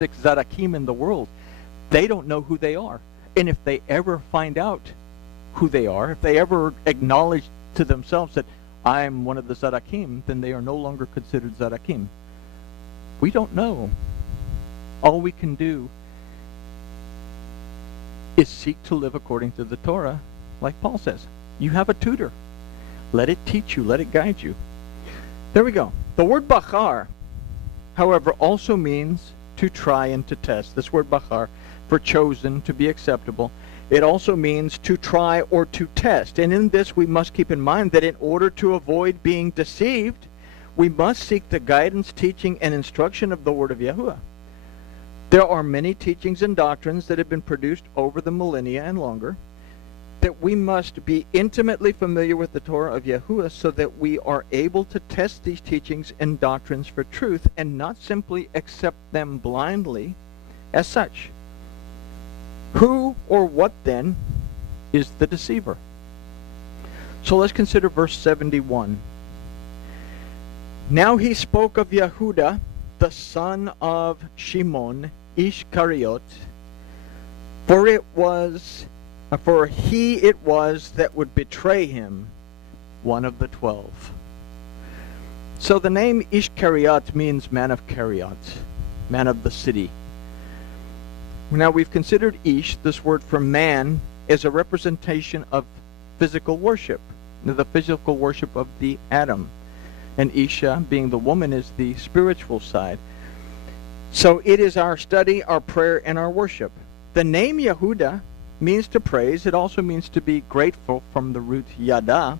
Zadakim in the world, they don't know who they are. And if they ever find out who they are, if they ever acknowledge to themselves that I'm one of the Zadakim, then they are no longer considered Zadakim. We don't know. All we can do is seek to live according to the Torah, like Paul says. You have a tutor. Let it teach you. Let it guide you. There we go. The word bachar, however, also means to try and to test. This word bachar, for chosen, to be acceptable, it also means to try or to test. And in this we must keep in mind that in order to avoid being deceived, we must seek the guidance, teaching, and instruction of the word of Yahuwah. There are many teachings and doctrines that have been produced over the millennia and longer, that we must be intimately familiar with the Torah of Yahuwah so that we are able to test these teachings and doctrines for truth and not simply accept them blindly as such. Who or what then is the deceiver? So let's consider verse 71. Now he spoke of Yehuda, the son of Shimon, Ishkariot, for he it was that would betray him, one of the 12. So the name Ishkariot means man of Kariot, man of the city. Now we've considered Ish, this word for man, as a representation of physical worship, the physical worship of the Adam. And Isha, being the woman, is the spiritual side. So it is our study, our prayer, and our worship. The name Yehuda means to praise. It also means to be grateful, from the root yada.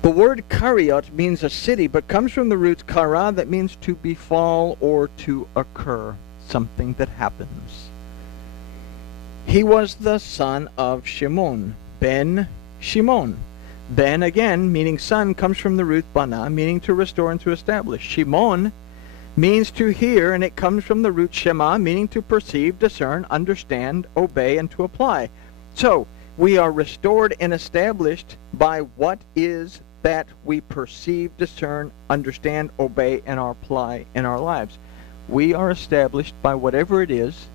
The word Kariot means a city, but comes from the root kara, that means to befall or to occur, something that happens. He was the son of Shimon, ben Shimon. Ben, again, meaning son, comes from the root bana, meaning to restore and to establish. Shimon means to hear, and it comes from the root shema, meaning to perceive, discern, understand, obey, and to apply. So, we are restored and established by what is that we perceive, discern, understand, obey, and apply in our lives. We are established by whatever it is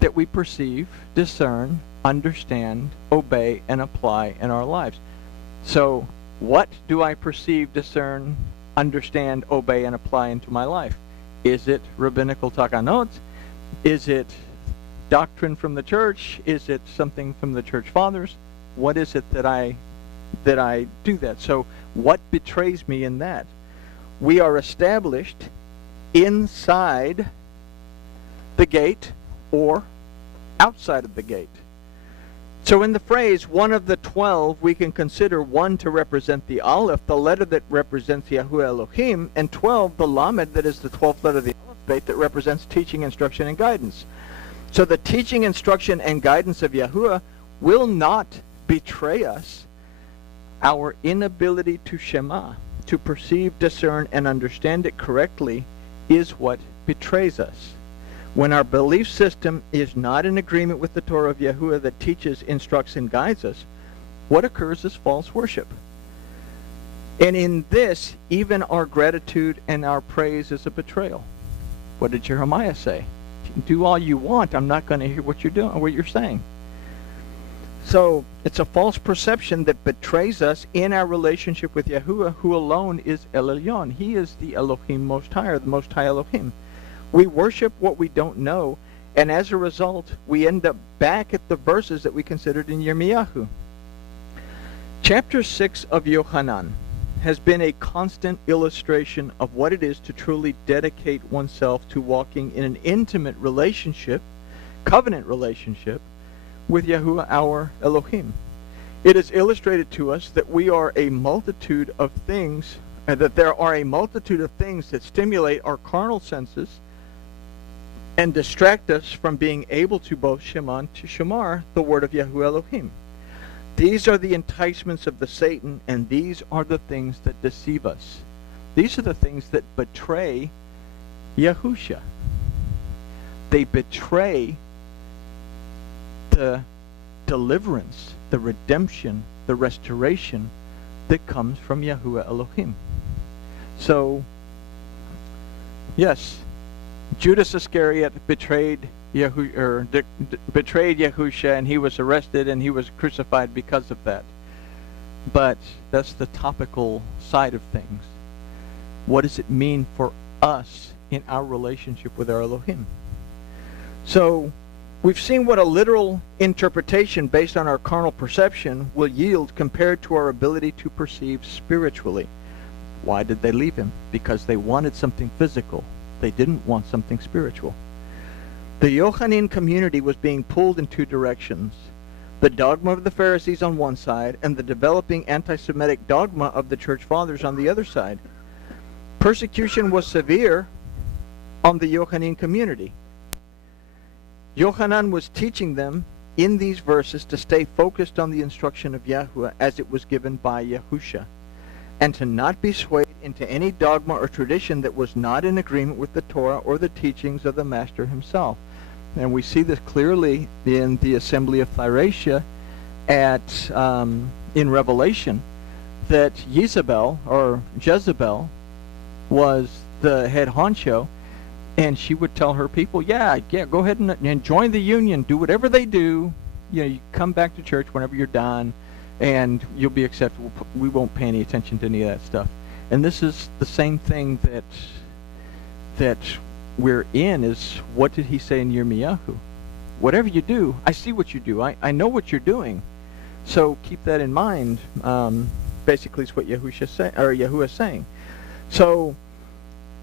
that we perceive, discern, understand, obey, and apply in our lives. So, what do I perceive, discern, understand, obey, and apply into my life? Is it rabbinical takanot? Is it doctrine from the church? Is it something from the church fathers? What is it that I do that? So, what betrays me in that? We are established inside the gate or outside of the gate. So in the phrase, one of the 12, we can consider 1 to represent the Aleph, the letter that represents Seh HaElohim, and 12, the Lamed, that is the 12th letter of the alphabet, that represents teaching, instruction, and guidance. So the teaching, instruction, and guidance of Yahuwah will not betray us. Our inability to Shema, to perceive, discern, and understand it correctly, is what betrays us. When our belief system is not in agreement with the Torah of Yahuwah that teaches, instructs, and guides us, what occurs is false worship. And in this, even our gratitude and our praise is a betrayal. What did Jeremiah say? Do all you want, I'm not going to hear what you're doing, what you're saying. So it's a false perception that betrays us in our relationship with Yahuwah, who alone is El Elyon. He is the Elohim Most High, or the Most High Elohim. We worship what we don't know, and as a result, we end up back at the verses that we considered in Yirmiyahu. Chapter 6 of Yochanan has been a constant illustration of what it is to truly dedicate oneself to walking in an intimate relationship, covenant relationship, with Yahuwah our Elohim. It is illustrated to us that we are a multitude of things, that there are a multitude of things that stimulate our carnal senses and distract us from being able to both Shema and to Shamar, the word of Yahuwah Elohim. These are the enticements of the Satan, and these are the things that deceive us. These are the things that betray Yahusha. They betray the deliverance, the redemption, the restoration that comes from Yahuwah Elohim. So, yes, Judas Iscariot betrayed betrayed Yahusha, and he was arrested and he was crucified because of that. But that's the topical side of things. What does it mean for us in our relationship with our Elohim? So we've seen what a literal interpretation based on our carnal perception will yield compared to our ability to perceive spiritually. Why did they leave him? Because they wanted something physical. They didn't want something spiritual. The Yochanan community was being pulled in two directions. The dogma of the Pharisees on one side, and the developing anti-Semitic dogma of the church fathers on the other side. Persecution was severe on the Yochanan community. Yochanan was teaching them in these verses to stay focused on the instruction of Yahuwah as it was given by Yahusha, and to not be swayed into any dogma or tradition that was not in agreement with the Torah or the teachings of the Master himself. And we see this clearly in the assembly of Thyatira in Revelation, that Jezebel was the head honcho, and she would tell her people, yeah, go ahead and join the union, do whatever they do. You come back to church whenever you're done, and you'll be accepted. We won't pay any attention to any of that stuff. And this is the same thing that we're in. Is what did he say in Yirmiyahu? Whatever you do, I see what you do. I know what you're doing. So keep that in mind. Basically, is what Yahuwah is saying. So,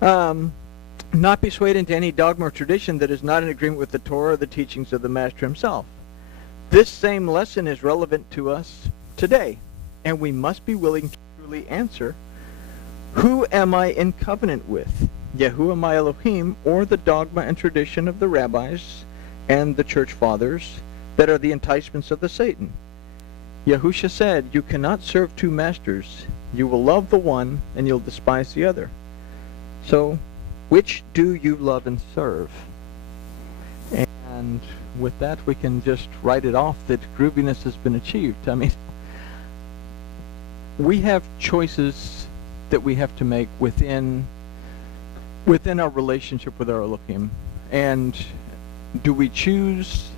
not be swayed into any dogma or tradition that is not in agreement with the Torah or the teachings of the Master himself. This same lesson is relevant to us today, and we must be willing to truly answer, who am I in covenant with? Yahuwah my Elohim, or the dogma and tradition of the rabbis and the church fathers that are the enticements of the Satan? Yahusha said, you cannot serve two masters. You will love the one and you'll despise the other. So, which do you love and serve? And with that, we can just write it off that grooviness has been achieved. I mean, we have choices that we have to make within our relationship with our Elohim. And do we choose